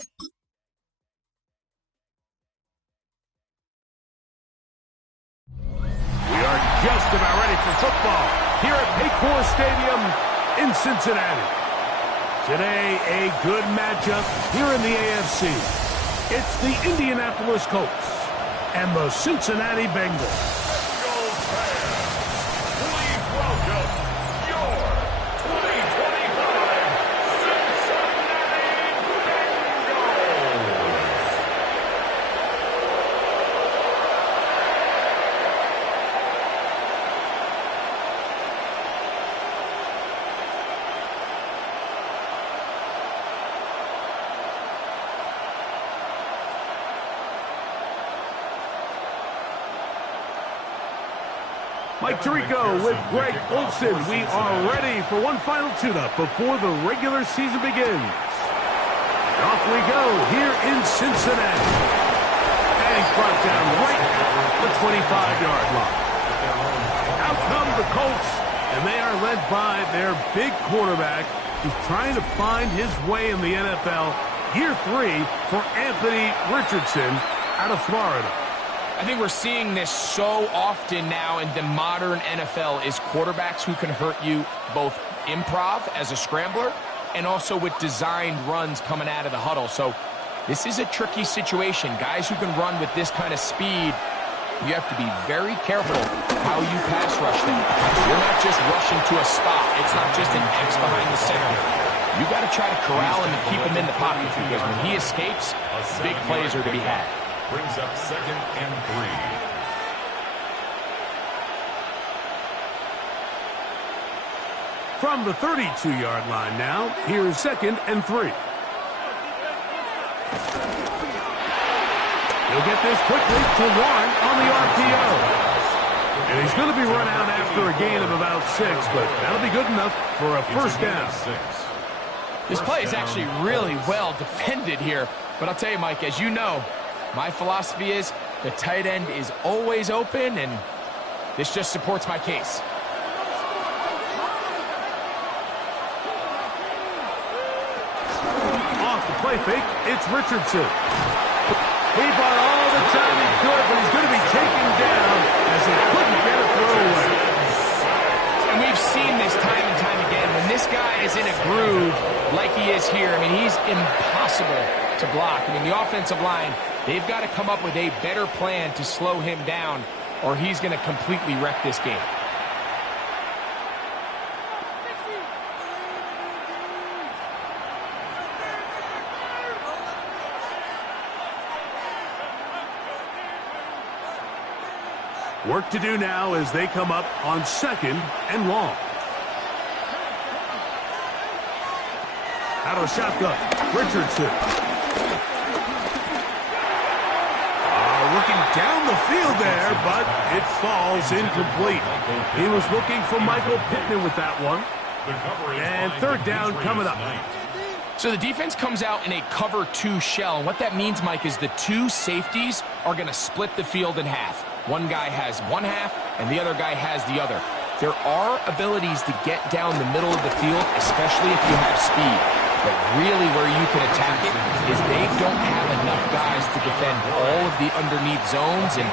We are just about ready for football here at Paycor Stadium in Cincinnati. Today, a good matchup here in the AFC. It's the Indianapolis Colts and the Cincinnati Bengals. Bengals fans, please welcome your 2025 Cincinnati Bengals. Mike Tirico with Greg Olson. We are ready for one final tune-up before the regular season begins. Off we go here in Cincinnati. And he's brought down right at the 25-yard line. Out come the Colts, and they are led by their big quarterback who's trying to find his way in the NFL. Year 3 for Anthony Richardson out of Florida. I think we're seeing this so often now in the modern NFL is quarterbacks who can hurt you both improv as a scrambler and also with designed runs coming out of the huddle. So this is a tricky situation. Guys who can run with this kind of speed, you have to be very careful how you pass rush them. You're not just rushing to a spot. It's not just an X behind the center. You got to try to corral him and keep him in the pocket because when he escapes, big plays are to be had. Brings up 2nd and 3. From the 32-yard line now, here's 2nd and 3. He'll get this quickly to Warren on the RPO. And he's going to be run out after a gain of about 6, but that'll be good enough for a first down. This play is actually really well defended here. But I'll tell you, Mike, as you know, my philosophy is the tight end is always open, and this just supports my case. Off the play fake, it's Richardson. He bought all the time he could, but he's going to be taken down as he couldn't get a throw away. And we've seen this time and time again. When this guy is in a groove like he is here, I mean, he's impossible to block. I mean, the offensive line, they've got to come up with a better plan to slow him down, or he's going to completely wreck this game. Work to do now as they come up on 2nd and long. Out of shotgun, Richardson. Looking down the field there, but it falls incomplete. He was looking for Michael Pittman with that one. And 3rd down coming up. So the defense comes out in a cover 2 shell. And what that means, Mike, is the 2 safeties are going to split the field in half. One guy has one half, and the other guy has the other. There are abilities to get down the middle of the field, especially if you have speed. But really where you can attack it is they don't have enough guys to defend all of the underneath zones, and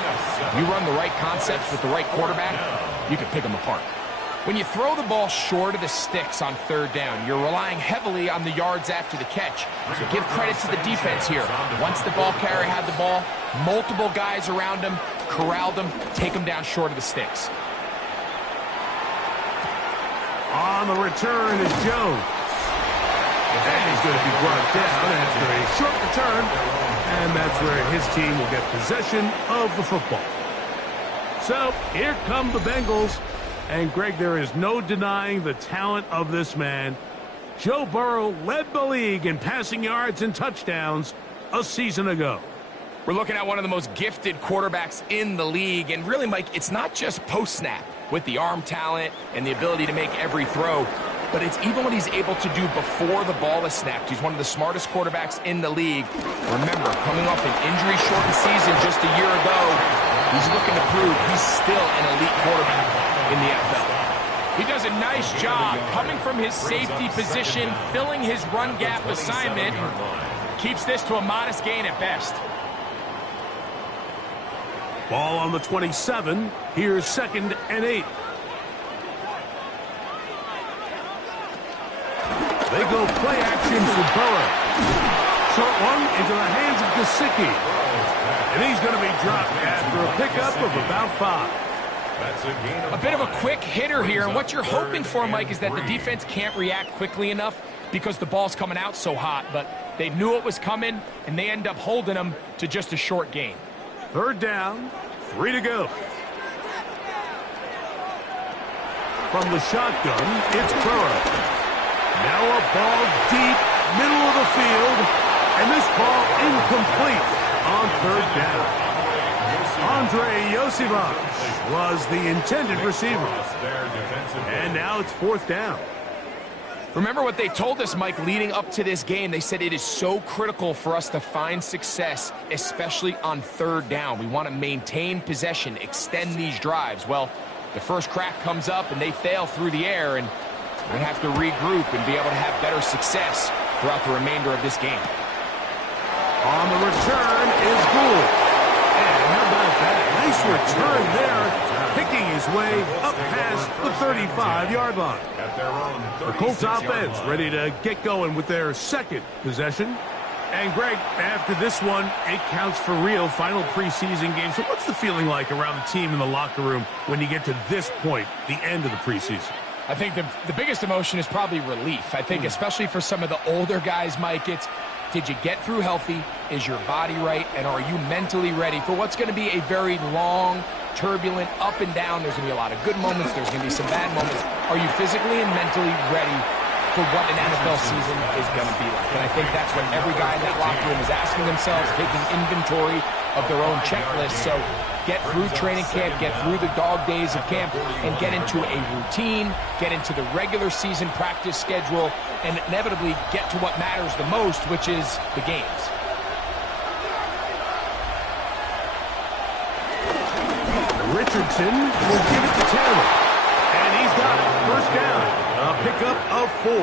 you run the right concepts with the right quarterback, you can pick them apart. When you throw the ball short of the sticks on 3rd down, you're relying heavily on the yards after the catch. So give credit to the defense here. Once the ball carrier had the ball, multiple guys around him, corralled him, take him down short of the sticks. On the return is Jones. And he's going to be brought down after a short return. And that's where his team will get possession of the football. So here come the Bengals. And, Greg, there is no denying the talent of this man. Joe Burrow led the league in passing yards and touchdowns a season ago. We're looking at one of the most gifted quarterbacks in the league. And really, Mike, it's not just post-snap with the arm talent and the ability to make every throw, but it's even what he's able to do before the ball is snapped. He's one of the smartest quarterbacks in the league. Remember, coming off an injury-shortened season just a year ago, he's looking to prove he's still an elite quarterback in the NFL. He does a nice job coming from his safety position, filling his run gap assignment. Keeps this to a modest gain at best. Ball on the 27. Here's 2nd and 8. They go play action for Burrow. Short one into the hands of Gesicki. And he's going to be dropped after a pickup of about 5. A bit of a quick hitter here, and what you're hoping for, Mike, is that the defense can't react quickly enough because the ball's coming out so hot, but they knew it was coming, and they end up holding them to just a short gain. 3rd down, 3 to go. From the shotgun, it's Burrow. Now a ball deep, middle of the field, and this ball incomplete on 3rd down. Andre Yosivach was the intended receiver. And now it's 4th down. Remember what they told us, Mike, leading up to this game. They said it is so critical for us to find success, especially on 3rd down. We want to maintain possession, extend these drives. Well, the first crack comes up, and they fail through the air, and we're going to have to regroup and be able to have better success throughout the remainder of this game. On the return is Gould. And how about that? Nice return there, picking his way up past the 35-yard line. The Colts offense ready to get going with their 2nd possession. And, Greg, after this one, it counts for real. Final preseason game. So what's the feeling like around the team in the locker room when you get to this point, the end of the preseason? I think the biggest emotion is probably relief. I think especially for some of the older guys, Mike, it's did you get through healthy? Is your body right? And are you mentally ready for what's going to be a very long, turbulent, up and down? There's going to be a lot of good moments. There's going to be some bad moments. Are you physically and mentally ready for what an NFL season is going to be like? And I think that's what every guy in that locker room is asking themselves, taking inventory of their own checklist. So get through training camp, get through the dog days of camp, and get into a routine, get into the regular season practice schedule, and inevitably get to what matters the most, which is the games. Richardson will give it to Taylor. And he's got it. 1st down. A pickup of 4.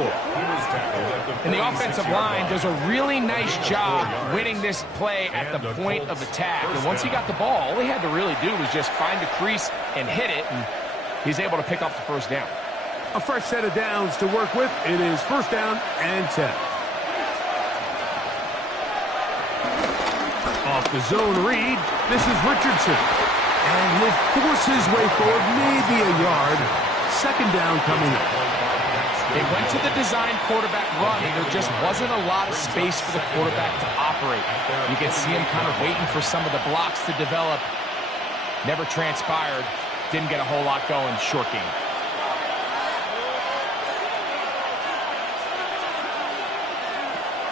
And the offensive line does a really nice job winning this play at the point of attack. And once he got the ball, all he had to really do was just find a crease and hit it, and he's able to pick up the 1st down. A fresh set of downs to work with. It is 1st down and 10. Off the zone read, this is Richardson. And he'll force his way forward, maybe a yard. 2nd down coming up. They went to the design quarterback run, and there just wasn't a lot of space for the quarterback to operate. You can see him kind of waiting for some of the blocks to develop. Never transpired. Didn't get a whole lot going. Short game.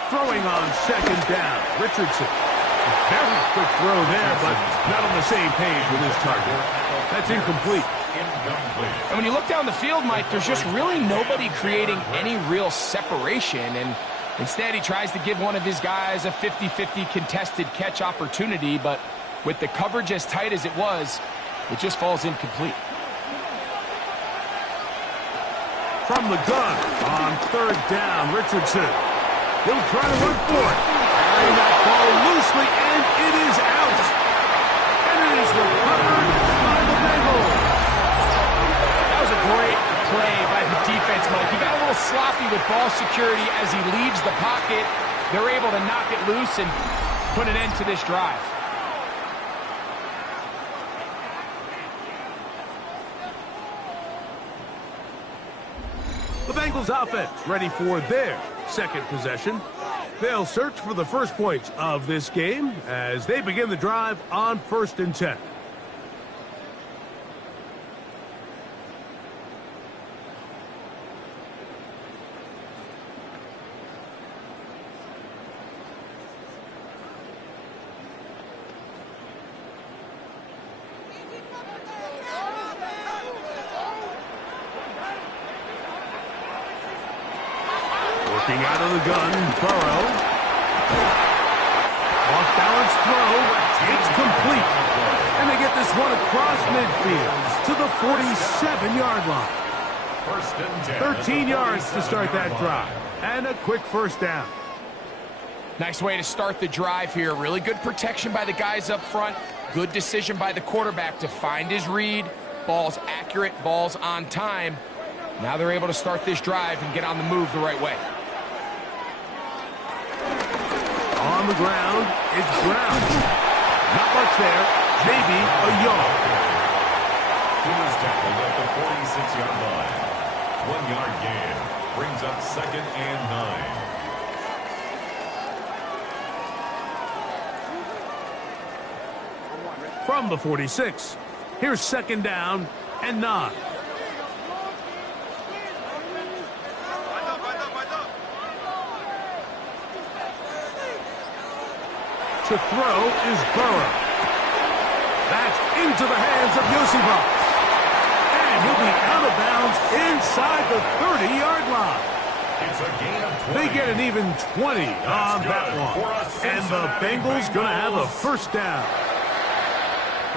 Throwing on 2nd down, Richardson. Very quick throw there, but not on the same page with his target. That's incomplete. And when you look down the field, Mike, there's just really nobody creating any real separation. And instead, he tries to give one of his guys a 50-50 contested catch opportunity. But with the coverage as tight as it was, it just falls incomplete. From the gun on 3rd down, Richardson. He'll try to run for it. Carrying that ball loosely, and it is out. And it is recovered by the Bengals. That was a great play by the defense, Mike. He got a little sloppy with ball security as he leaves the pocket. They're able to knock it loose and put an end to this drive. The Bengals offense ready for their 2nd possession. They'll search for the first points of this game as they begin the drive on 1st and 10. Working out of the gun, Burrow. Off-balance throw. It's complete. And they get this one across midfield to the 47-yard line. 13 yards to start that drive. And a quick 1st down. Nice way to start the drive here. Really good protection by the guys up front. Good decision by the quarterback to find his read. Ball's accurate, ball's on time. Now they're able to start this drive and get on the move the right way. On the ground, it's Brown. Not much there, maybe a yard. He was tackled at the 46-yard line. 1-yard gain brings up 2nd and 9. From the 46, here's 2nd down and 9. To throw is Burrow. That's into the hands of Yosifov. And he'll be out of bounds inside the 30-yard line. It's a gain of 20. They get an even 20 on that one. And the Bengals going to have a first down.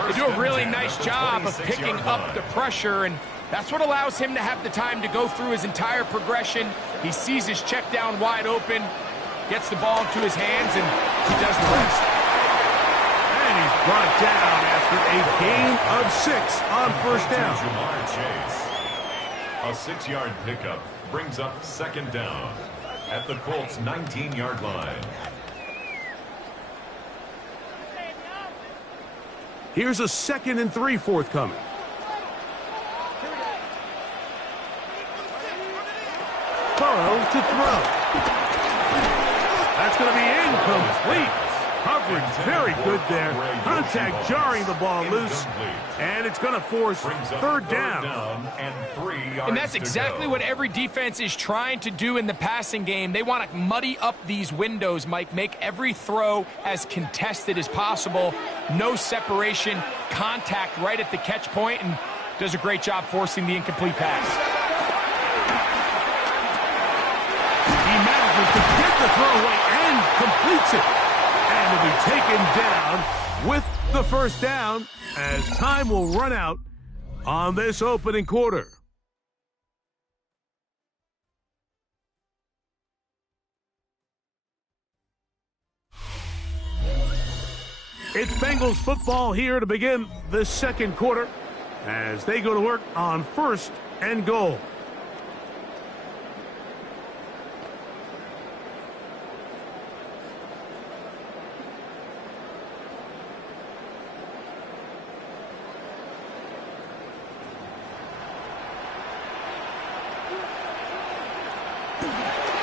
They do a really nice job of picking up the pressure, and that's what allows him to have the time to go through his entire progression. He sees his check down wide open, gets the ball into his hands, and he does the rest. And he's brought down after a gain of 6 on first down. Jamar Chase. A 6-yard pickup brings up 2nd down at the Colts' 19-yard line. Here's a 2nd and 3 forthcoming. Burrow to throw. That's going to be incomplete. Coverage very good there. Contact jarring the ball loose. And it's going to force 3rd down. And that's exactly what every defense is trying to do in the passing game. They want to muddy up these windows, Mike, make every throw as contested as possible. No separation, contact right at the catch point, and does a great job forcing the incomplete pass. He manages to get the throw away and completes it. And will be taken down with the first down as time will run out on this opening quarter. It's Bengals football here to begin the 2nd quarter as they go to work on 1st and goal.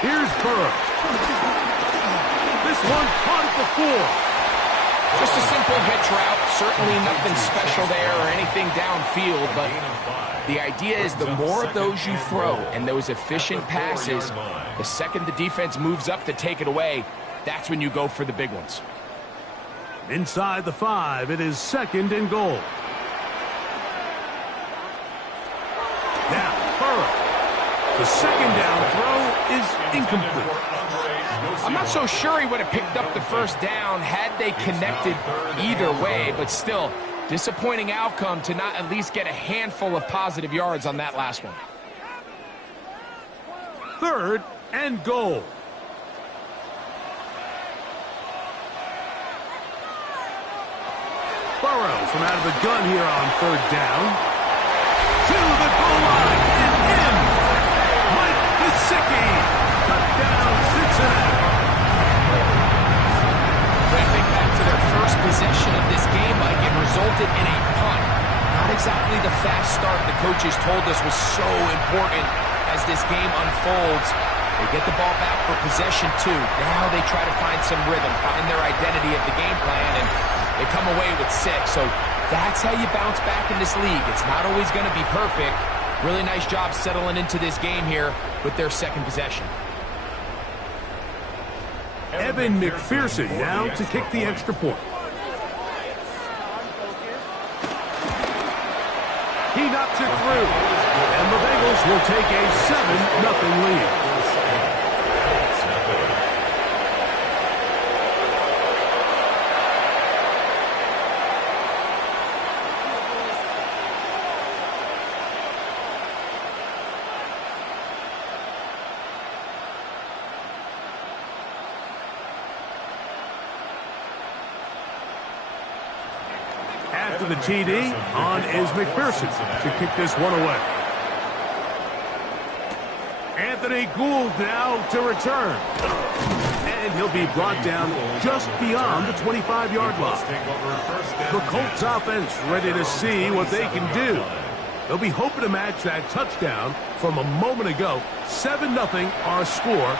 Here's Burrow. This one caught at the 4. Just a simple hitch route. Certainly nothing special there or anything downfield, but the idea is the more of those you throw and those efficient passes, the second the defense moves up to take it away, that's when you go for the big ones. Inside the 5, it is 2nd and goal. Now, Burrow. The 2nd down throw is incomplete. I'm not so sure he would have picked up the first down had they connected either way, but still, disappointing outcome to not at least get a handful of positive yards on that last one. 3rd and goal. Burrow from out of the gun here on 3rd down. To the goal line and in. Mike Gesicki. Touchdown, Cincinnati. When I think back to their first possession of this game, Mike, it resulted in a punt. Not exactly the fast start the coaches told us was so important as this game unfolds. They get the ball back for possession 2. Now they try to find some rhythm, find their identity of the game plan, and they come away with 6. So that's how you bounce back in this league. It's not always going to be perfect. Really nice job settling into this game here with their 2nd possession. Evan McPherson now to kick the extra point. He knocks it through. And the Bengals will take a 7-0 lead. After the TD, on is McPherson to kick this one away. Anthony Gould now to return. And he'll be brought down just beyond the 25-yard line. The Colts offense ready to see what they can do. They'll be hoping to match that touchdown from a moment ago. 7-0 our score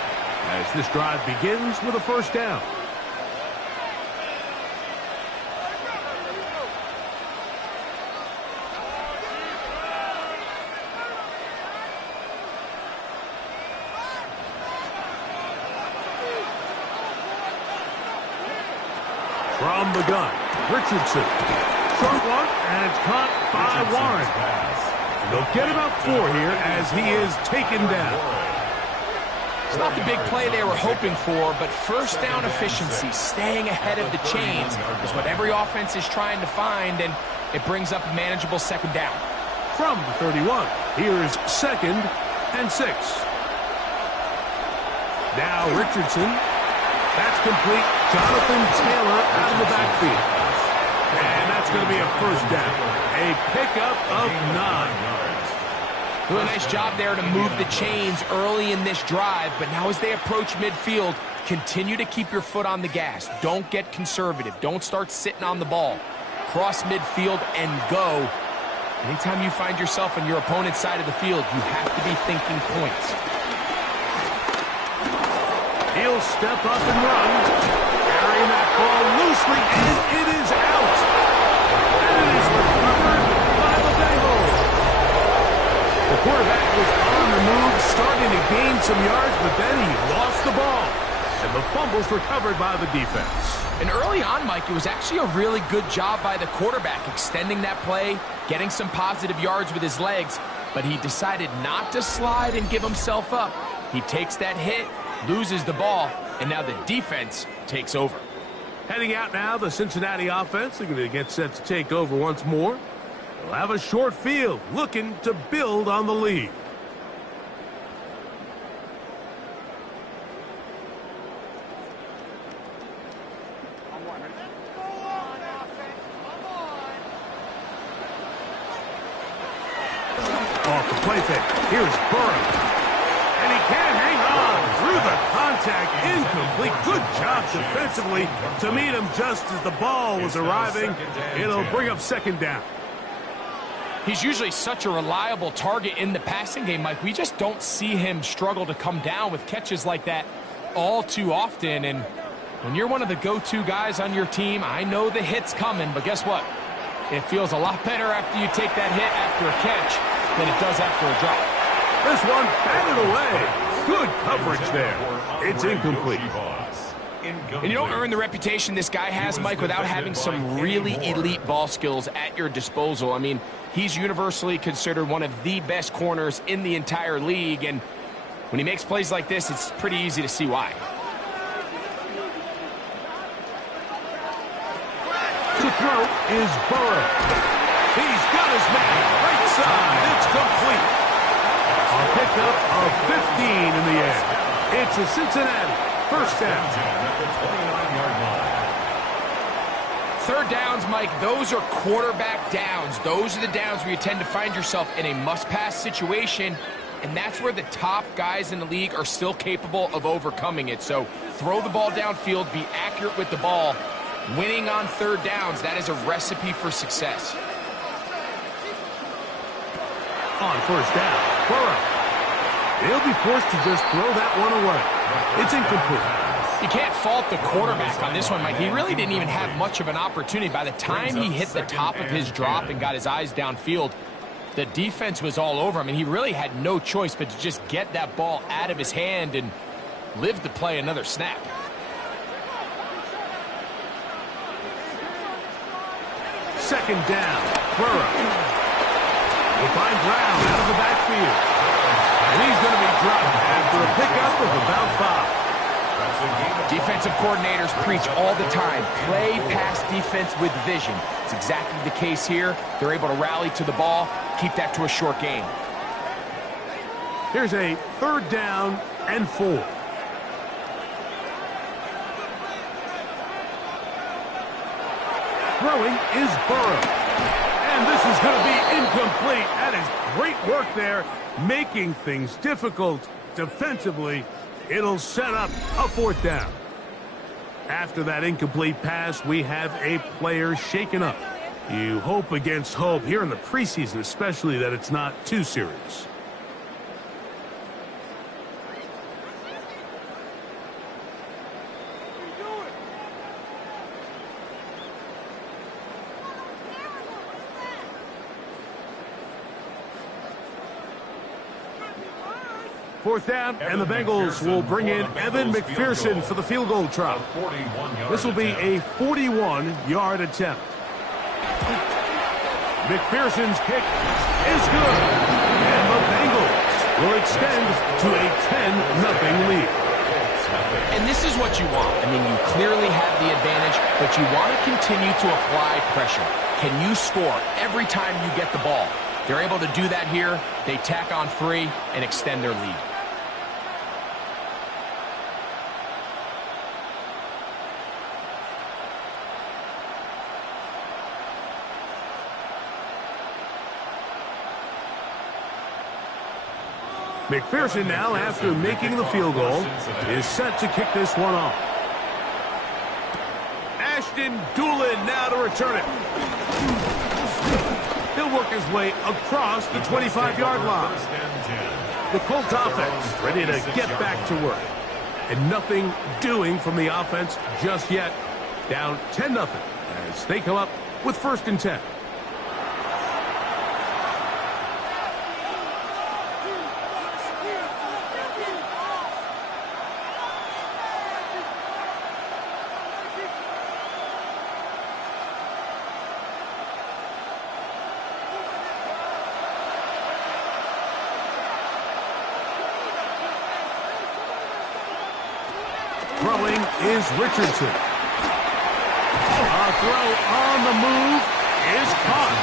as this drive begins with a first down. From the gun, Richardson. Short one, and it's caught by Warren. And they'll get about 4 here as he is taken down. It's not the big play they were hoping for, but first down efficiency, staying ahead of the chains, is what every offense is trying to find, and it brings up a manageable second down. From the 31, here's 2nd and 6. Now Richardson. That's complete. Jonathan Taylor out of the backfield. And that's going to be a first down. A pickup of 9. Doing a nice job there to move the chains early in this drive, but now as they approach midfield, continue to keep your foot on the gas. Don't get conservative. Don't start sitting on the ball. Cross midfield and go. Anytime you find yourself on your opponent's side of the field, you have to be thinking points. He'll step up and run. Carrying that ball loosely, and it is out. And it is recovered by the Bengals. The quarterback was on the move, starting to gain some yards, but then he lost the ball. And the fumble's recovered by the defense. And early on, Mike, it was actually a really good job by the quarterback, extending that play, getting some positive yards with his legs, but he decided not to slide and give himself up. He takes that hit, loses the ball, and now the defense takes over. Heading out now, the Cincinnati offense. They're going to get set to take over once more. They'll have a short field, looking to build on the lead. Off the play fake. Here's Burrow. And he can't hang on through the contact. Incomplete. Good job defensively to meet him just as the ball was arriving. It'll bring up 2nd down. He's usually such a reliable target in the passing game, Mike. We just don't see him struggle to come down with catches like that all too often. And when you're one of the go-to guys on your team, I know the hit's coming, but guess what? It feels a lot better after you take that hit after a catch than it does after a drop. This one batted away. Good coverage there. It's incomplete. And you don't earn the reputation this guy has, Mike, without having some really elite ball skills at your disposal. I mean, he's universally considered one of the best corners in the entire league, and when he makes plays like this, it's pretty easy to see why. To throw is Burrow. He's got his man right side. It's complete. A pickup of 15 in the air. It's a Cincinnati first down. At the 29-yard line. Third downs, Mike, those are quarterback downs. Those are the downs where you tend to find yourself in a must-pass situation, and that's where the top guys in the league are still capable of overcoming it. So throw the ball downfield, be accurate with the ball. Winning on third downs, that is a recipe for success. On first down, Burrow. He'll be forced to just throw that one away. It's incomplete. You can't fault the quarterback on this one, Mike. He really didn't even have much of an opportunity. By the time he hit the top of his drop and got his eyes downfield, the defense was all over him, and he really had no choice but to just get that ball out of his hand and live to play another snap. Second down, Burrow. We'll find Brown out of the backfield. And he's going to be dropped after a pickup of about 5. Defensive coordinators preach all the time, play pass defense with vision. It's exactly the case here. They're able to rally to the ball, keep that to a short game. Here's a 3rd down and 4. Throwing is Burrow. And this is going to be incomplete. That is great work there, making things difficult defensively. It'll set up a fourth down. After that incomplete pass, we have a player shaken up. You hope against hope here in the preseason, especially, that it's not too serious. Fourth down, and the Bengals will bring in Evan McPherson for the field goal try. This will be a 41-yard attempt. McPherson's kick is good, and the Bengals will extend to a 10-0 lead. And this is what you want. I mean, you clearly have the advantage, but you want to continue to apply pressure. Can you score every time you get the ball? They're able to do that here. They tack on 3 and extend their lead. McPherson now, after making the field goal, is set to kick this one off. Ashton Doolin now to return it. He'll work his way across the 25-yard line. The Colts offense ready to get back to work. And nothing doing from the offense just yet. Down 10-0 as they come up with 1st and 10. Throwing is Richardson. A throw on the move is caught.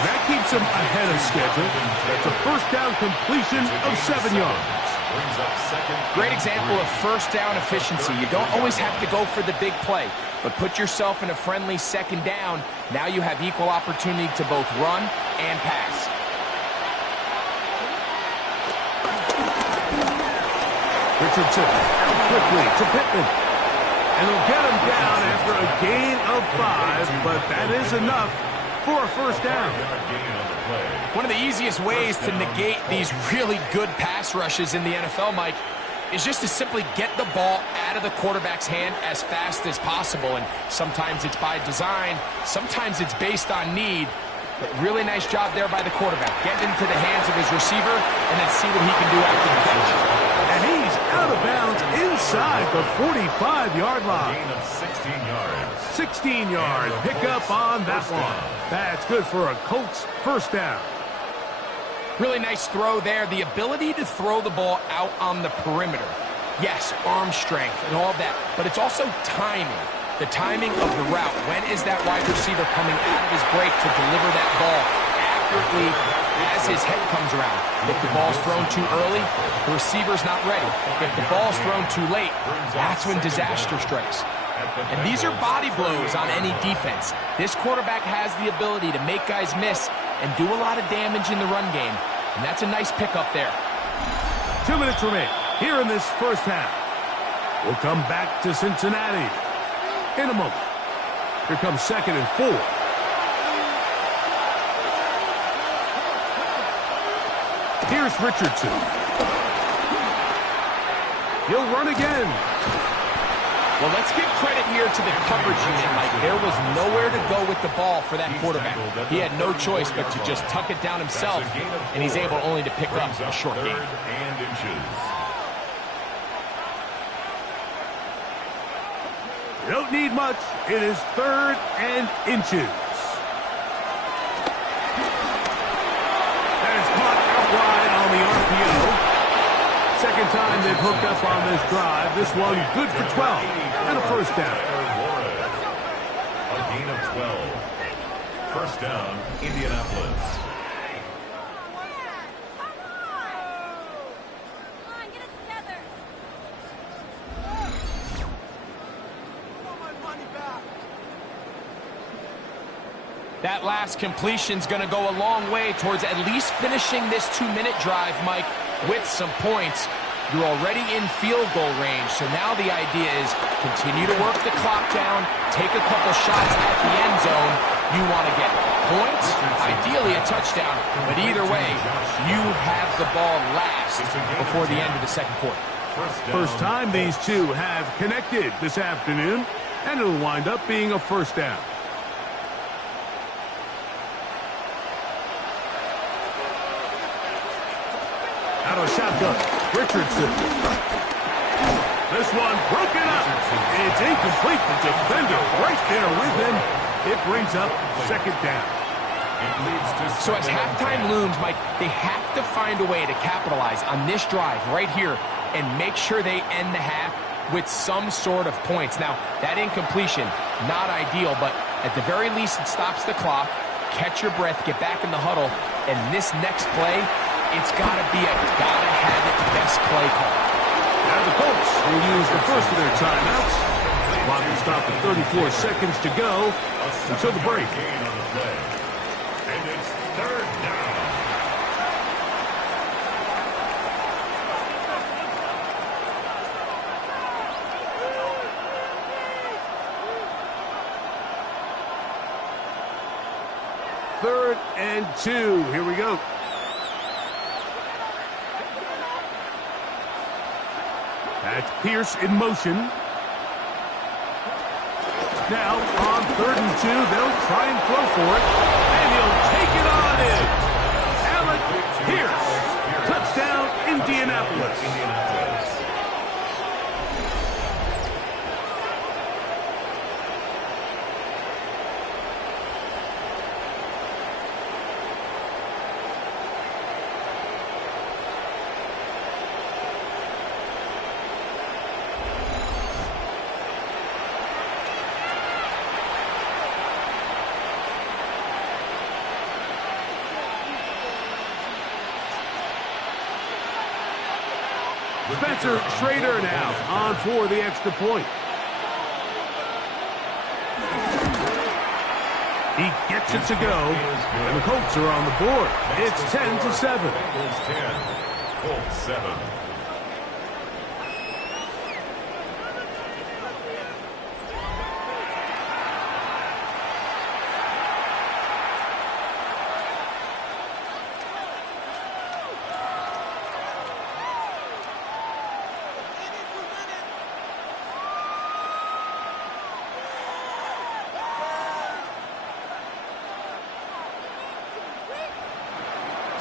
That keeps him ahead of schedule. That's a 1st down completion of 7 yards. Great example of 1st down efficiency. You don't always have to go for the big play, but put yourself in a friendly 2nd down. Now you have equal opportunity to both run and pass. Richardson out quickly to Pittman. And he'll get him down after a gain of 5, but that is enough for a 1st down. One of the easiest ways to negate these really good pass rushes in the NFL, Mike, is just to simply get the ball out of the quarterback's hand as fast as possible. And sometimes it's by design, sometimes it's based on need. But really nice job there by the quarterback. Get into the hands of his receiver and then see what he can do after the catch. And he's out of bounds inside the 45-yard line. Gain of 16 yards. 16-yard pickup on that one. That's good for a Colts 1st down. Really nice throw there. The ability to throw the ball out on the perimeter. Yes, arm strength and all that, but it's also timing. The timing of the route. When is that wide receiver coming out of his break to deliver that ball accurately as his head comes around? If the ball's thrown too early, the receiver's not ready. If the ball's thrown too late, that's when disaster strikes. And these are body blows on any defense. This quarterback has the ability to make guys miss and do a lot of damage in the run game. And that's a nice pickup there. 2 minutes remain here in this 1st half. We'll come back to Cincinnati in a moment. Here comes 2nd and 4. Here's Richardson. He'll run again. Well, let's give credit here to the coverage unit, Mike. There was nowhere to go with the ball for that quarterback. He had no choice but to just tuck it down himself, and he's able only to pick up a short gain. Don't need much. It is 3rd and inches. That is caught out wide on the RPO. 2nd time they've hooked up on this drive. This one good for 12 and a 1st down. A gain of 12. 1st down, Indianapolis. That last completion's going to go a long way towards at least finishing this 2-minute drive, Mike, with some points. You're already in field goal range, so now the idea is continue to work the clock down, take a couple shots at the end zone. You want to get points, ideally a touchdown, but either way, you have the ball last before the end of the second quarter. First time these two have connected this afternoon, and it'll wind up being a first down. Out of shotgun, Richardson. This one broken up. It's incomplete. The defender right there with him. It brings up second down. So as halftime looms, Mike, they have to find a way to capitalize on this drive right here and make sure they end the half with some sort of points. Now, that incompletion, not ideal, but at the very least it stops the clock. Catch your breath, get back in the huddle, and this next play, it's got to be a gotta-have-it best play call. Now the Colts will use the first of their timeouts. Clock will stop at 34 seconds to go until the break. And it's third down. Third and 2. Here we go. That's Pierce in motion. Now, on 3rd and 2, they'll try and throw for it. And he'll take it on in. Alec Pierce. Touchdown, Indianapolis. Spencer Schrader now on for the extra point. He gets it to go, and the Colts are on the board. It's 10-7. Bengals 10, Colts 7.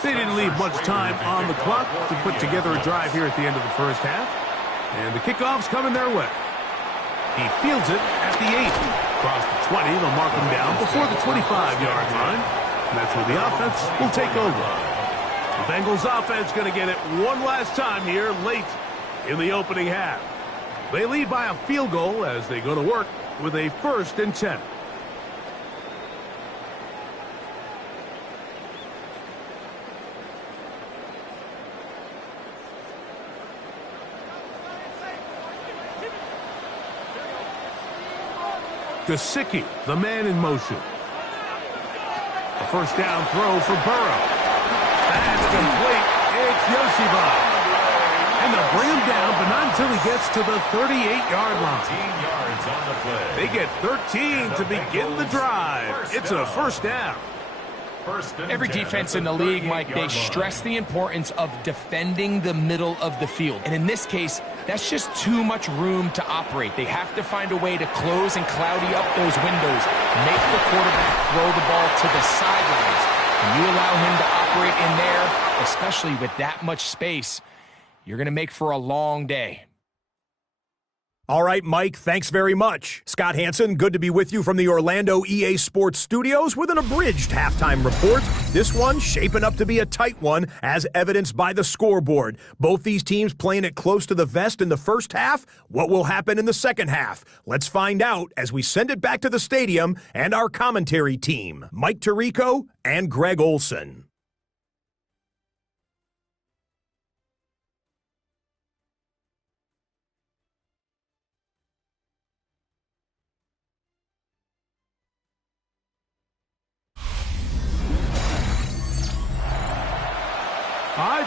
They didn't leave much time on the clock to put together a drive here at the end of the first half. And the kickoff's coming their way. He fields it at the 8. Across the 20, they'll mark him down before the 25-yard line. And that's where the offense will take over. The Bengals offense going to get it one last time here late in the opening half. They lead by a field goal as they go to work with a 1st and 10. Gesicki, the man in motion. A first down throw for Burrow. That's complete. It's Yoshiba. And they'll bring him down, but not until he gets to the 38-yard line. 13 yards on the play. They get 13 to begin the drive. It's a first down. Every defense in the league, Mike, they stress the importance of defending the middle of the field. And in this case, that's just too much room to operate. They have to find a way to close and cloudy up those windows, make the quarterback throw the ball to the sidelines. And you allow him to operate in there, especially with that much space, you're going to make for a long day. All right, Mike, thanks very much. Scott Hansen, good to be with you from the Orlando EA Sports Studios with an abridged halftime report. This one shaping up to be a tight one, as evidenced by the scoreboard. Both these teams playing it close to the vest in the first half. What will happen in the second half? Let's find out as we send it back to the stadium and our commentary team, Mike Tirico and Greg Olson.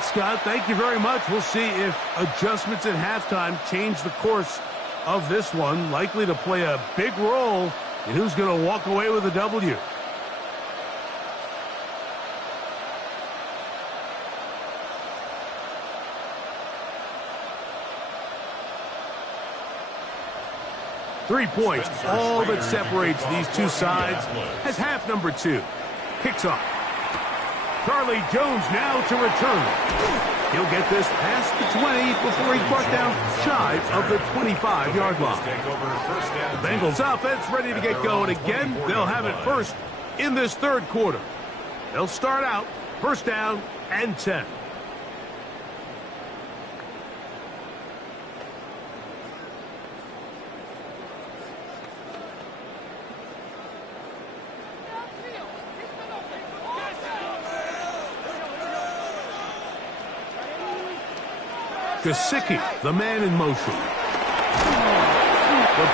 Scott. Thank you very much. We'll see if adjustments at halftime change the course of this one. Likely to play a big role in who's going to walk away with a W. Three points, all that separates these two sides as half number 2 kicks off. Charlie Jones now to return. He'll get this past the 20 before he's brought down shy of the 25-yard line. The Bengals offense ready to get going again. They'll have it first in this third quarter. They'll start out first down and 10. Gesicki, the man in motion. The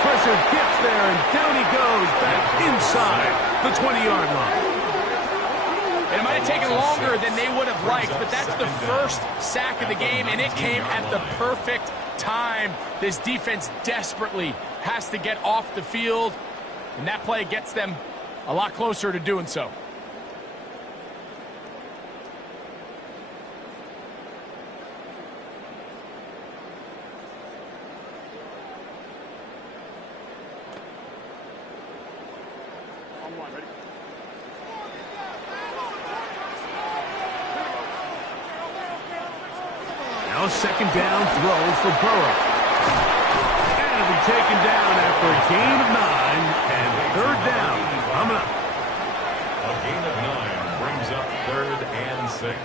pressure gets there, and down he goes back inside the 20-yard line. It might have taken longer than they would have liked, but that's the first sack of the game, and it came at the perfect time. This defense desperately has to get off the field, and that play gets them a lot closer to doing so. Now a second down throw for Burrow. And it'll be taken down after a gain of 9, and third down coming up. A gain of 9 brings up 3rd and 6.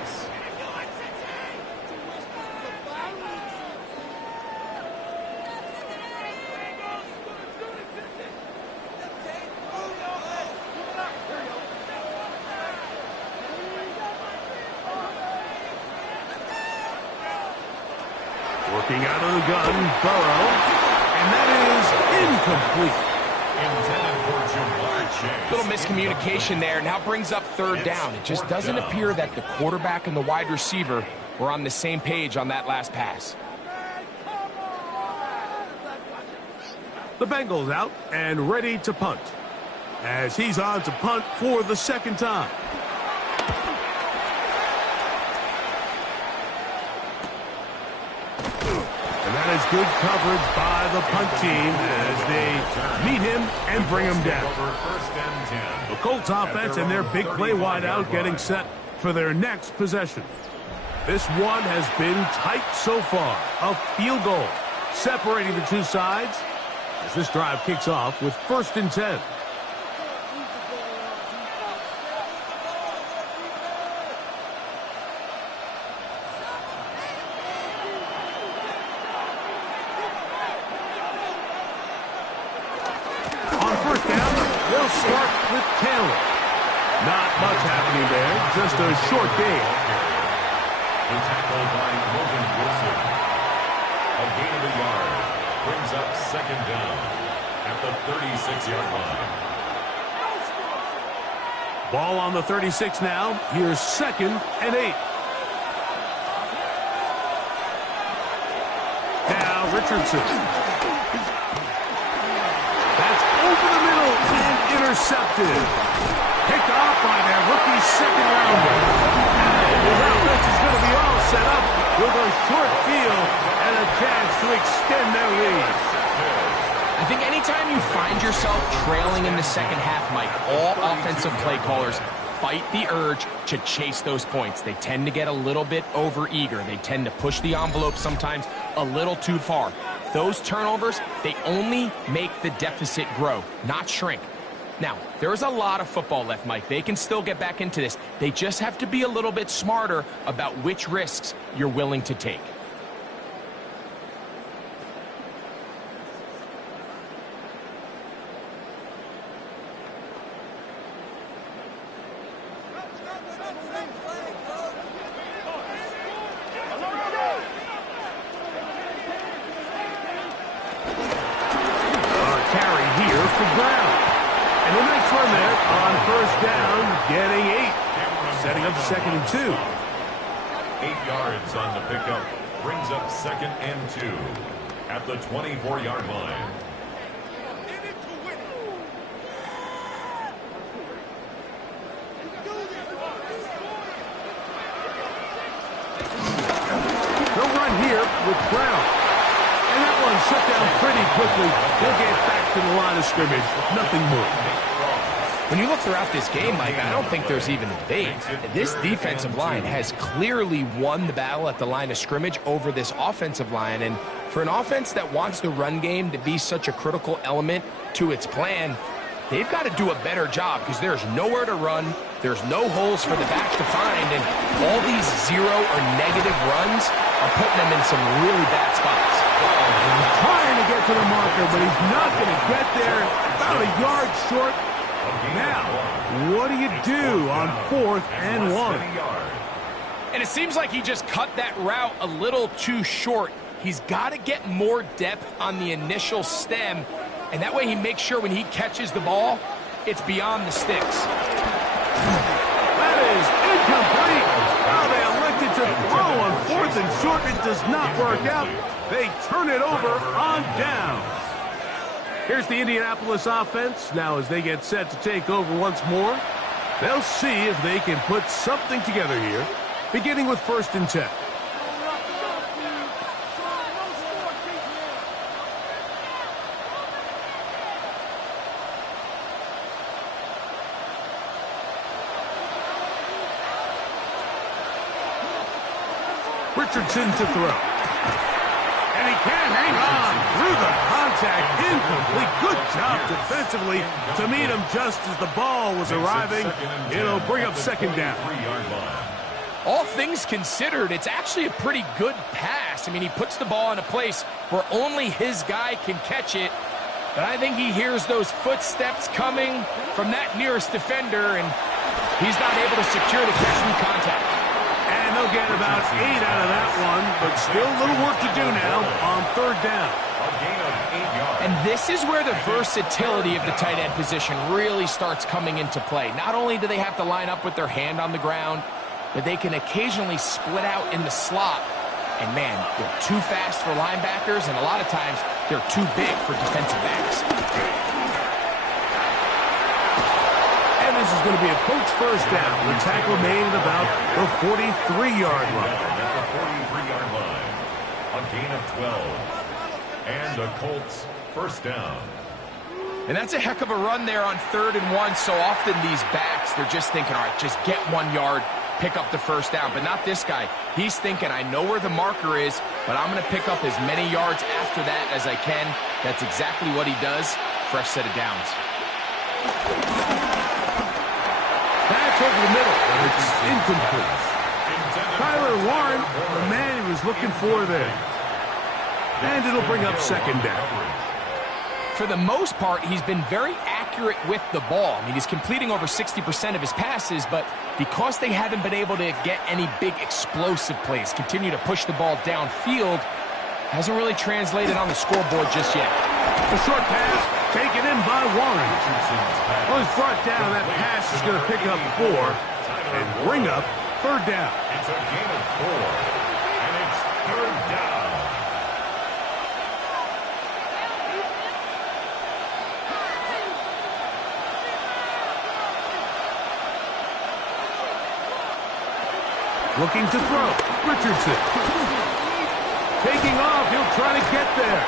Working out of the gun, Burrow, and that is incomplete. Little miscommunication there. Now brings up third down. It just doesn't appear that the quarterback and the wide receiver were on the same page on that last pass. The Bengals out and ready to punt, as he's on to punt for the second time. That is good coverage by the punt team as they meet him and bring him down. The Colts offense and their big play wideout getting set for their next possession. This one has been tight so far. A field goal separating the two sides as this drive kicks off with 1st and 10. Not much happening there, just a short gain. The tackle by Logan Wilson. A gain of a yard brings up 2nd down at the 36-yard line. Ball on the 36 now. Here's 2nd and 8. Now Richardson. That's over the middle and intercepted. Picked off by their rookie second-rounder. His offense is going to be all set up with a short field and a chance to extend their lead. I think anytime you find yourself trailing in the second half, Mike, all offensive play callers fight the urge to chase those points. They tend to get a little bit over-eager. They tend to push the envelope sometimes a little too far. Those turnovers, they only make the deficit grow, not shrink. Now, there is a lot of football left, Mike. They can still get back into this. They just have to be a little bit smarter about which risks you're willing to take. Carry here for Brown. And a nice run there on 1st down, getting 8. Setting up 2nd and 2. 8 yards on the pickup. Brings up 2nd and 2 at the 24-yard line. They'll run here with Brown. And that one shut down pretty quickly. They'll get back to the line of scrimmage. Nothing more. When you look throughout this game, Mike, I don't think there's even a debate. This defensive line has clearly won the battle at the line of scrimmage over this offensive line. And for an offense that wants the run game to be such a critical element to its plan, they've got to do a better job because there's nowhere to run. There's no holes for the back to find. And all these 0 or negative runs are putting them in some really bad spots. He's trying to get to the marker, but he's not going to get there. About a yard short. Now, what do you do on 4th and 1? And it seems like he just cut that route a little too short. He's got to get more depth on the initial stem, and that way he makes sure when he catches the ball, it's beyond the sticks. That is incomplete. Now they elected to throw on 4th and short. It does not work out. They turn it over on down. Here's the Indianapolis offense. Now as they get set to take over once more, they'll see if they can put something together here, beginning with 1st and 10. Richardson to throw. And he can't hang on through the contact. Incomplete. Good job defensively to meet him just as the ball was arriving. It'll bring up 2nd down. All things considered, it's actually a pretty good pass. I mean, he puts the ball in a place where only his guy can catch it. But I think he hears those footsteps coming from that nearest defender, and he's not able to secure the catch through contact. And they'll get about 8 out of that one, but still a little work to do now on 3rd down. And this is where the versatility of the tight end position really starts coming into play. Not only do they have to line up with their hand on the ground, but they can occasionally split out in the slot. And man, they're too fast for linebackers, and a lot of times they're too big for defensive backs. And this is going to be a Colts 1st down. The tackle made at about the 43-yard line. At the 43-yard line. A gain of 12. And a Colts 1st down. And that's a heck of a run there on 3rd and 1. So often these backs, they're just thinking, all right, just get 1 yard, pick up the 1st down. But not this guy. He's thinking, I know where the marker is, but I'm going to pick up as many yards after that as I can. That's exactly what he does. Fresh set of downs. That's over the middle, and it's incomplete. Tyler Warren, the man he was looking for there. And it'll bring up 2nd down. For the most part, he's been very accurate with the ball. I mean, he's completing over 60% of his passes, but because they haven't been able to get any big explosive plays, continue to push the ball downfield, hasn't really translated on the scoreboard just yet. The short pass taken in by Warren. Well, he's brought down. That pass is going to pick up 4 and bring up 3rd down. It's a gain of 4, and it's 3rd down. Looking to throw. Richardson. Taking off. He'll try to get there.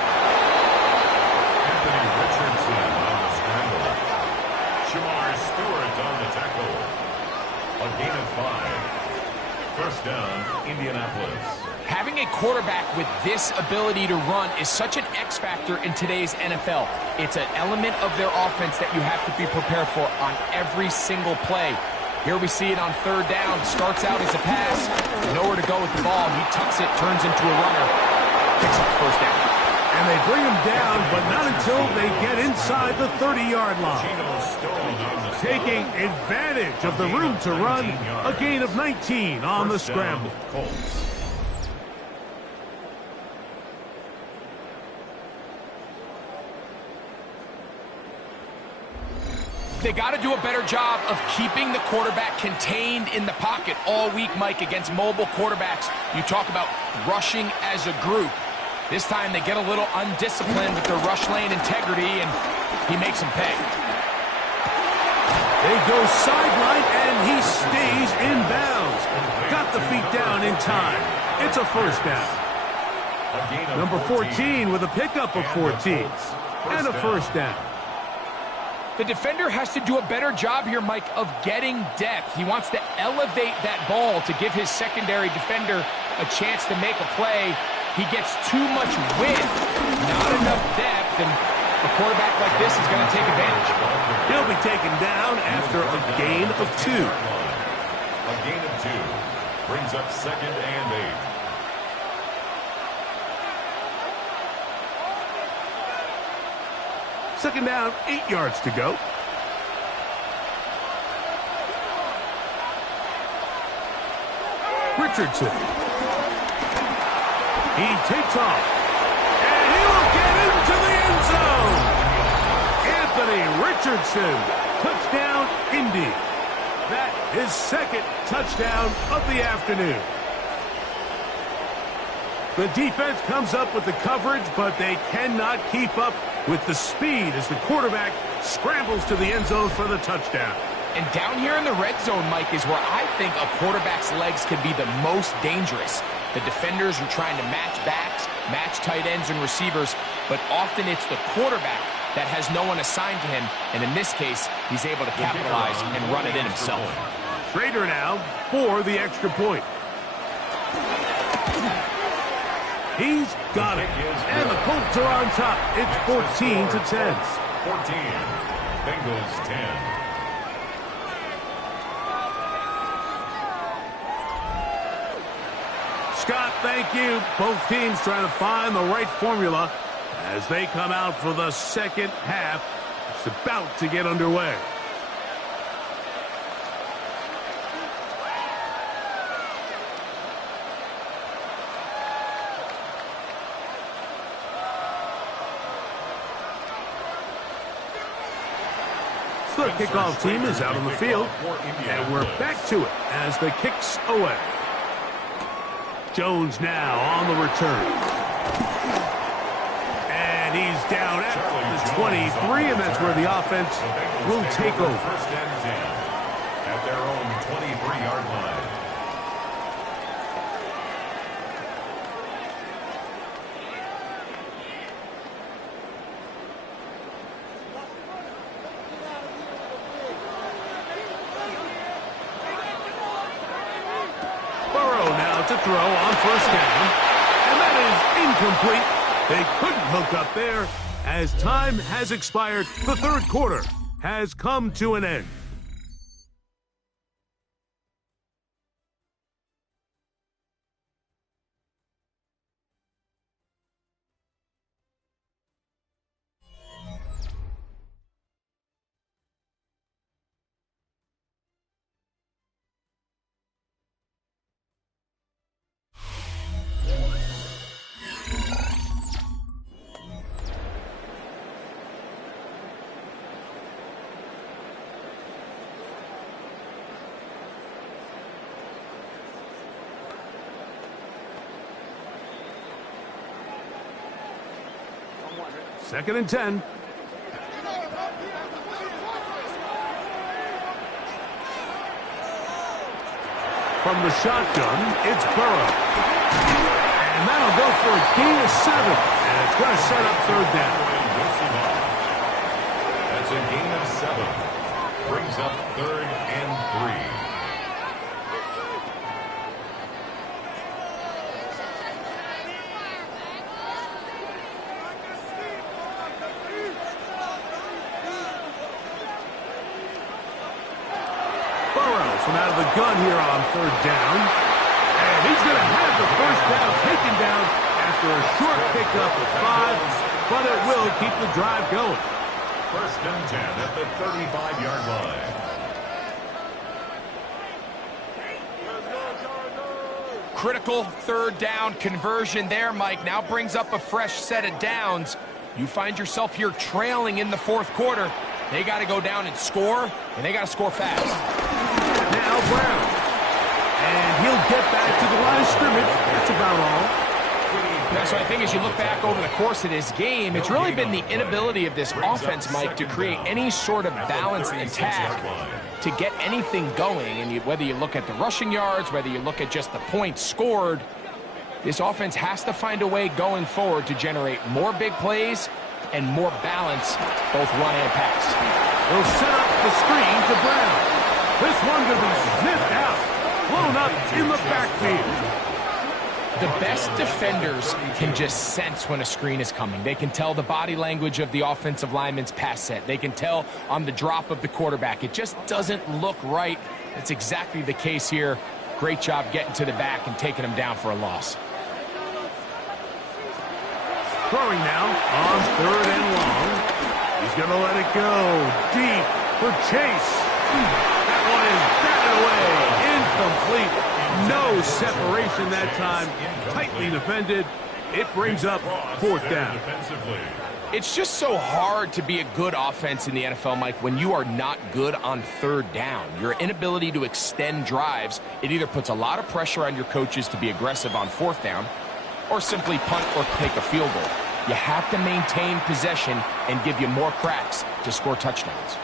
Anthony Richardson on the scramble. Shamar Stewart on the tackle. A gain of 5. 1st down, Indianapolis. Having a quarterback with this ability to run is such an X factor in today's NFL. It's an element of their offense that you have to be prepared for on every single play. Here we see it on 3rd down. Starts out as a pass. Nowhere to go with the ball. He tucks it, turns into a runner. Picks up the 1st down. And they bring him down, but not until they get inside the 30-yard line. Taking advantage of the room to run. A gain of 19 on the scramble. Colts. They got to do a better job of keeping the quarterback contained in the pocket all week, Mike, against mobile quarterbacks. You talk about rushing as a group. This time they get a little undisciplined with their rush lane integrity, and he makes them pay. They go sideline, and he stays in bounds. Got the feet down in time. It's a first down. Number 14 with a pickup of 14. And a first down. The defender has to do a better job here, Mike, of getting depth. He wants to elevate that ball to give his secondary defender a chance to make a play. He gets too much width, not enough depth, and a quarterback like this is going to take advantage. He'll be taken down after a gain of 2. A gain of 2 brings up 2nd and 8. Second down, 8 yards to go. Richardson. He takes off. And he will get into the end zone. Anthony Richardson. Touchdown, Indy. That is second touchdown of the afternoon. The defense comes up with the coverage, but they cannot keep up with the speed as the quarterback scrambles to the end zone for the touchdown. And down here in the red zone, Mike, is where I think a quarterback's legs can be the most dangerous. The defenders are trying to match backs, match tight ends and receivers, but often it's the quarterback that has no one assigned to him, and in this case, he's able to capitalize and run it in himself. Schrader now for the extra point. He's got it, and the Colts are on top. It's 14-10. 14, Bengals 10. Scott, thank you. Both teams trying to find the right formula as they come out for the second half. It's about to get underway. The kickoff team is out on the field, and we're back to it as the kick's away. Jones now on the return. And he's down at the 23, and that's where the offense will take over. First and 10 at their own 23-yard line. To throw on first down, and that is incomplete. They couldn't hook up there as time has expired. The third quarter has come to an end. Second and 10. From the shotgun, it's Burrow. And that'll go for a gain of 7. And it's going to set up third down. That's a gain of 7. Brings up 3rd and 3. From out of the gun here on third down. And he's going to have the first down taken down after a short pickup of 5, but it will keep the drive going. First and 10 at the 35-yard line. Critical third down conversion there, Mike. Now brings up a fresh set of downs. You find yourself here trailing in the fourth quarter. They got to go down and score, and they got to score fast. Now Brown. And he'll get back to the line of scrimmage. That's about all. Yeah, so I think as you look back over the course of this game, it's really been the inability of this offense, Mike, to create any sort of balanced attack to get anything going. And whether you look at the rushing yards, whether you look at just the points scored, this offense has to find a way going forward to generate more big plays and more balance, both run and pass. They'll set up the screen to Brown. This one to be sniffed out, blown up in the backfield. The best defenders can just sense when a screen is coming. They can tell the body language of the offensive lineman's pass set. They can tell on the drop of the quarterback. It just doesn't look right. It's exactly the case here. Great job getting to the back and taking him down for a loss. Throwing now on 3rd and long. He's going to let it go deep for Chase. That one is batted away. Incomplete. No separation that time. Tightly defended. It brings up 4th down. It's just so hard to be a good offense in the NFL, Mike, when you are not good on 3rd down. Your inability to extend drives, it either puts a lot of pressure on your coaches to be aggressive on 4th down or simply punt or take a field goal. You have to maintain possession and give you more cracks to score touchdowns.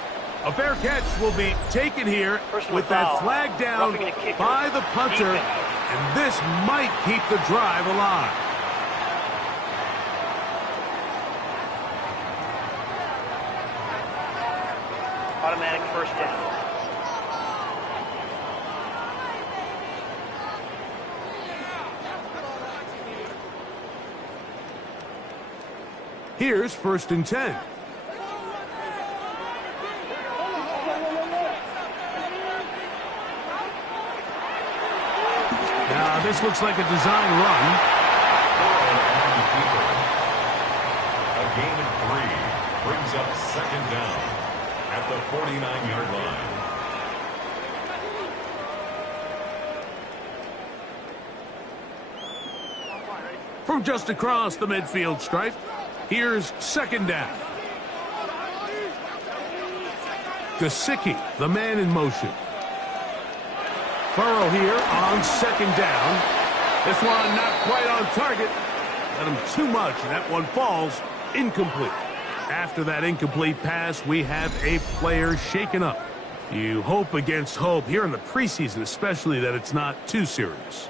A fair catch will be taken here with that flag down by the punter, and this might keep the drive alive. Automatic 1st down. Here's 1st and 10. Now this looks like a design run. A gain of 3 brings up 2nd down at the 49-yard line. From just across the midfield stripe, here's 2nd down. Gesicki, the man in motion. Burrow here on 2nd down. This one not quite on target. Let him too much, and that one falls incomplete. After that incomplete pass, we have a player shaken up. You hope against hope here in the preseason, especially, that it's not too serious.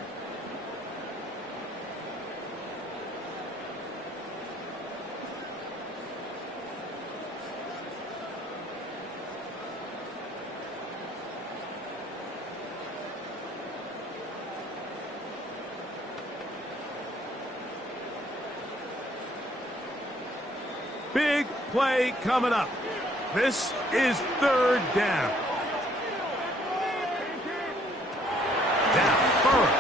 Big play coming up. This is 3rd down. Down, Burrow.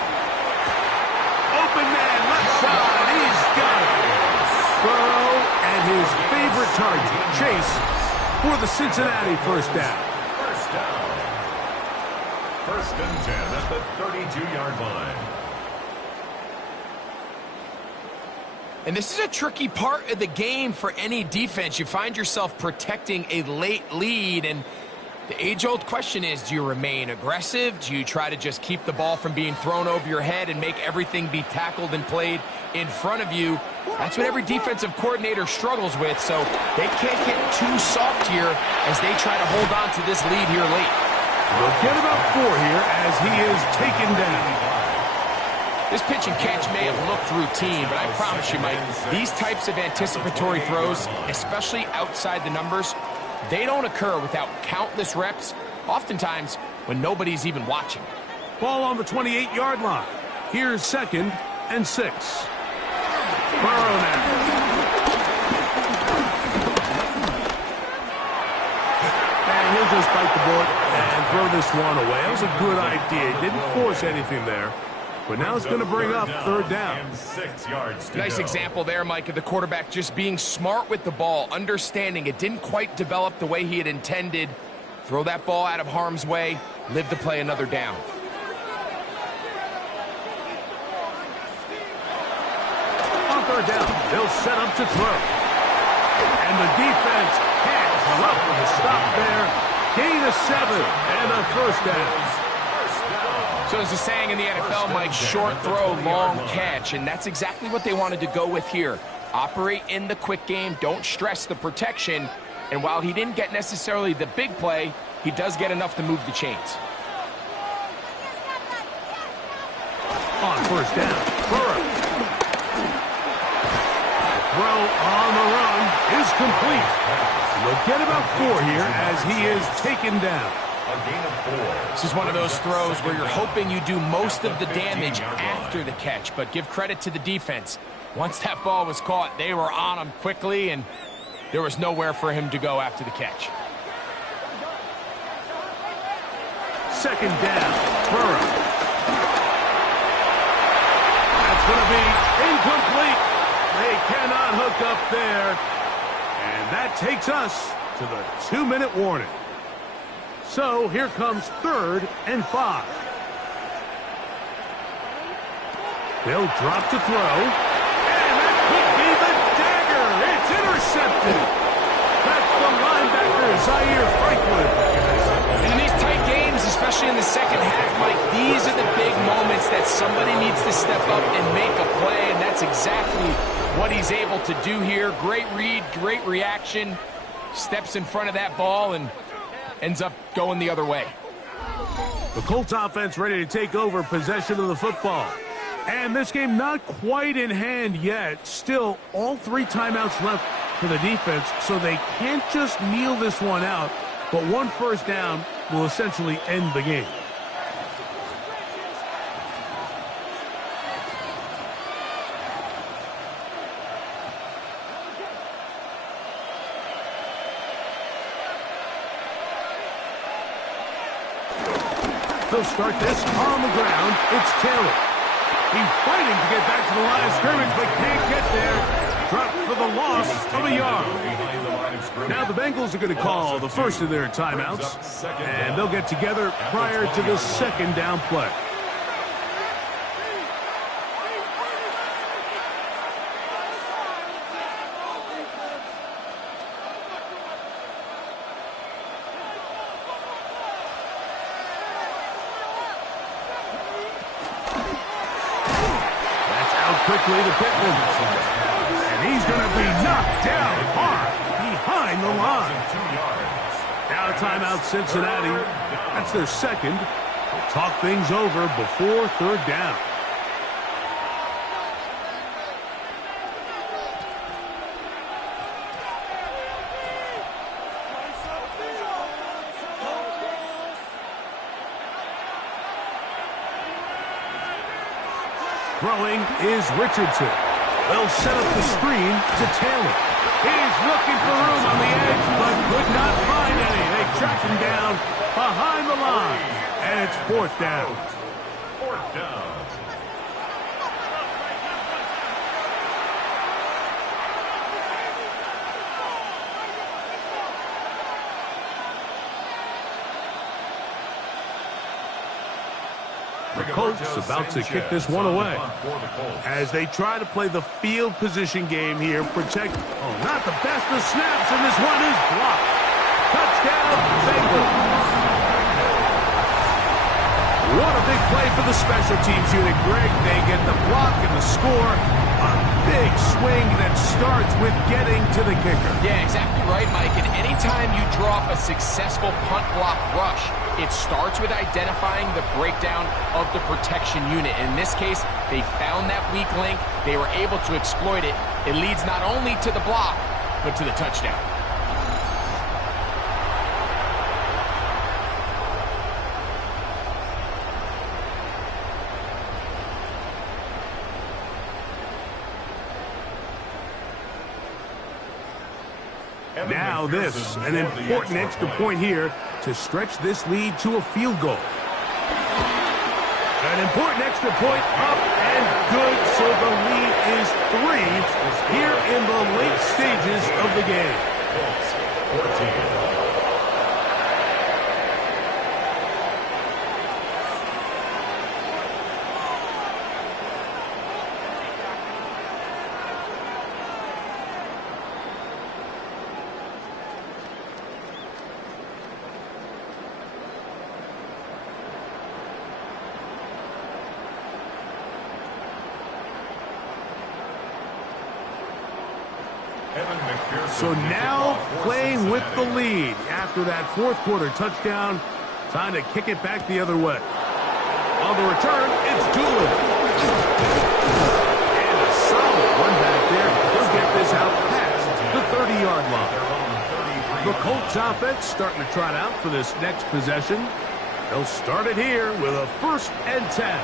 Open man, left side. He's got it. Burrow and his favorite target, Chase, for the Cincinnati 1st down. 1st down. 1st and 10 at the 32-yard line. And this is a tricky part of the game for any defense. You find yourself protecting a late lead, and the age-old question is, do you remain aggressive? Do you try to just keep the ball from being thrown over your head and make everything be tackled and played in front of you? That's what every defensive coordinator struggles with, so they can't get too soft here as they try to hold on to this lead here late. They'll get about 4 here as he is taken down. This pitch and catch may have looked routine, but I promise you, Mike, these types of anticipatory throws, especially outside the numbers, they don't occur without countless reps, oftentimes when nobody's even watching. Ball on the 28-yard line. Here's 2nd and 6. Burrow now. And he'll just bite the bullet and throw this one away. That was a good idea. He didn't force anything there. But now it's going to bring up 3rd down. 6 yards to Nice go. example there, Mike, of the quarterback just being smart with the ball, understanding it didn't quite develop the way he had intended. Throw that ball out of harm's way, live to play another down. On 3rd down, they'll set up to throw. And the defense can't come up with a stop. up there. Gain of 7 and a first down. So there's a saying in the NFL, Mike, short throw, long catch, and that's exactly what they wanted to go with here. Operate in the quick game, don't stress the protection, and while he didn't get necessarily the big play, he does get enough to move the chains. On first down, Burrow. Throw on the run is complete. He'll get about 4 here as he is taken down. A gain of 4. This is one of those throws where you're hoping you do most of the damage after the catch, but give credit to the defense. Once that ball was caught, they were on him quickly, and there was nowhere for him to go after the catch. Second down, Burrow. That's going to be incomplete. They cannot hook up there. And that takes us to the 2-minute warning. So here comes 3rd and 5. They'll drop to throw. And that could be the dagger. It's intercepted. That's the linebacker, Zaire Franklin. And in these tight games, especially in the second half, Mike, these are the big moments that somebody needs to step up and make a play, and that's exactly what he's able to do here. Great read, great reaction. Steps in front of that ball and ends up going the other way. The Colts offense ready to take over possession of the football. And this game not quite in hand yet. Still, all 3 timeouts left for the defense, so they can't just kneel this one out. But 1 first down will essentially end the game. They'll start this on the ground. It's Taylor. He's fighting to get back to the line of scrimmage, but can't get there. Dropped for the loss of a yard. Now the Bengals are going to call the first of their timeouts, and they'll get together prior to the 2nd down play. Quickly to Pittman. And he's going to be knocked down hard behind the line. Now timeout Cincinnati. That's their 2nd. They'll talk things over before 3rd down. Throwing is Richardson. They'll set up the screen to Taylor. He's looking for room on the edge, but could not find any. They track him down behind the line, and it's 4th down. 4th down. The Colts about to kick this one away as they try to play the field position game here. Protect, not the best of snaps, and this one is blocked. Touchdown, Bengals. What a big play for the special teams unit, Greg. They get the block and the score. A big swing that starts with getting to the kicker. Yeah, exactly right, Mike. And anytime you draw up a successful punt block rush, it starts with identifying the breakdown of the protection unit. In this case, they found that weak link. They were able to exploit it. It leads not only to the block, but to the touchdown. Now this, an important extra point here to stretch this lead to a field goal. An important extra point up and good, so the lead is 3 here in the late stages of the game. Colts 14. So now playing with the lead after that fourth quarter touchdown. Time to kick it back the other way. On the return, it's Doolin. And a solid one back there. He'll get this out past the 30-yard line. The Colts offense starting to trot out for this next possession. They'll start it here with a 1st and 10.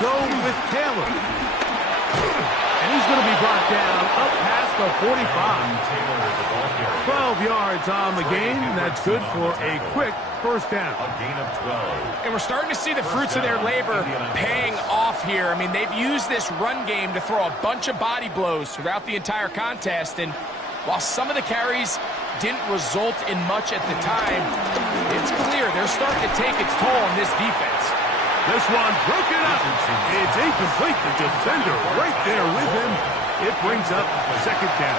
Go with Taylor. And he's going to be brought down up past the 45. 12 yards on the game. That's good for a quick 1st down. A gain of 12. And we're starting to see the fruits of their labor paying off here. I mean, they've used this run game to throw a bunch of body blows throughout the entire contest. And while some of the carries didn't result in much at the time, it's clear they're starting to take its toll on this defense. This one broken up. It's incomplete. The defender right there with him. It brings up 2nd down.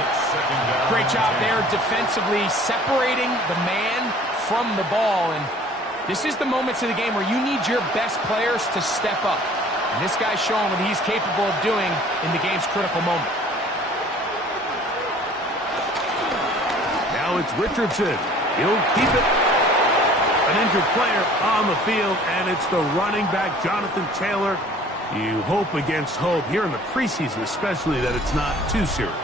It's 2nd down. Great job there defensively separating the man from the ball. And this is the moments of the game where you need your best players to step up. And this guy's showing what he's capable of doing in the game's critical moment. Now it's Richardson. He'll keep it. An injured player on the field, and it's the running back, Jonathan Taylor. You hope against hope here in the preseason, especially, that it's not too serious.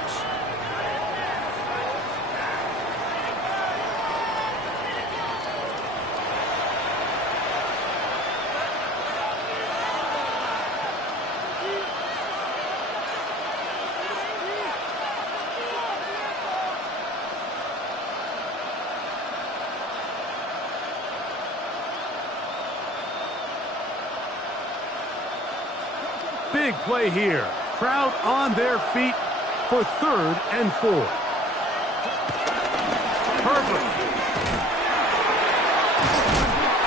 Big play here. Crowd on their feet for 3rd and 4. Herbert.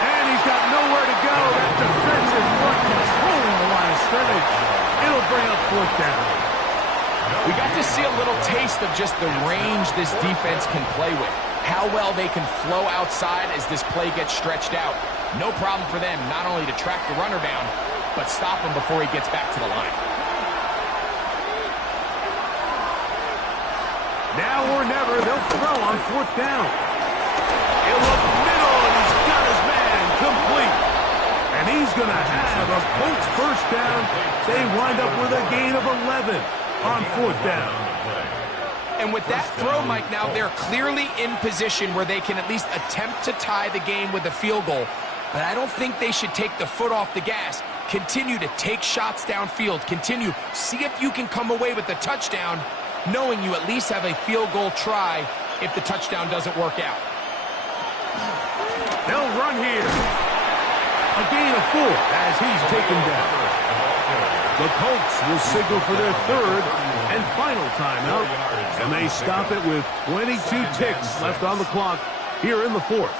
And he's got nowhere to go. That defensive front controlling the line of scrimmage. It'll bring up 4th down. We got to see a little taste of just the range this defense can play with. How well they can flow outside as this play gets stretched out. No problem for them not only to track the runner down, but stop him before he gets back to the line. Now or never, they'll throw on 4th down. He'll look middle, and he's got his man complete. And he's going to have a Colts 1st down. They wind up with a gain of 11 on 4th down. And with that throw, Mike, now they're clearly in position where they can at least attempt to tie the game with a field goal. But I don't think they should take the foot off the gas. Continue to take shots downfield. Continue. See if you can come away with the touchdown, knowing you at least have a field goal try if the touchdown doesn't work out. They'll run here. A gain of 4 as he's taken down. The Colts will signal for their 3rd and final timeout, and they stop it with 22 ticks left on the clock here in the 4th.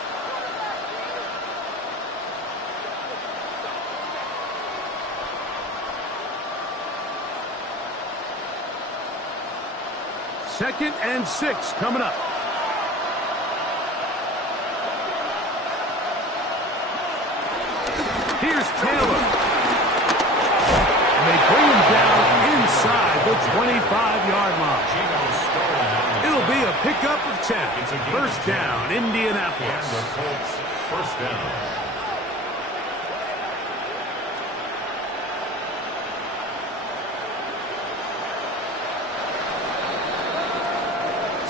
Second and 6 coming up. Here's Taylor. And they bring him down inside the 25-yard line. It'll be a pickup of 10. 1st down, Indianapolis. The Colts 1st down.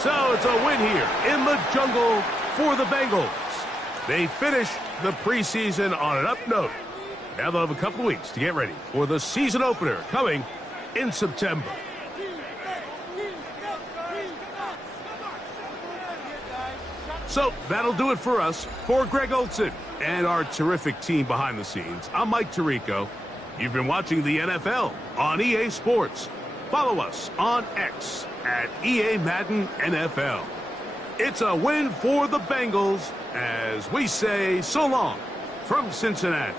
So it's a win here in the jungle for the Bengals. They finish the preseason on an up note. Now they'll have a couple weeks to get ready for the season opener coming in September. So that'll do it for us. For Greg Olson and our terrific team behind the scenes, I'm Mike Tirico. You've been watching the NFL on EA Sports. Follow us on X at EA Madden NFL. It's a win for the Bengals as we say so long from Cincinnati.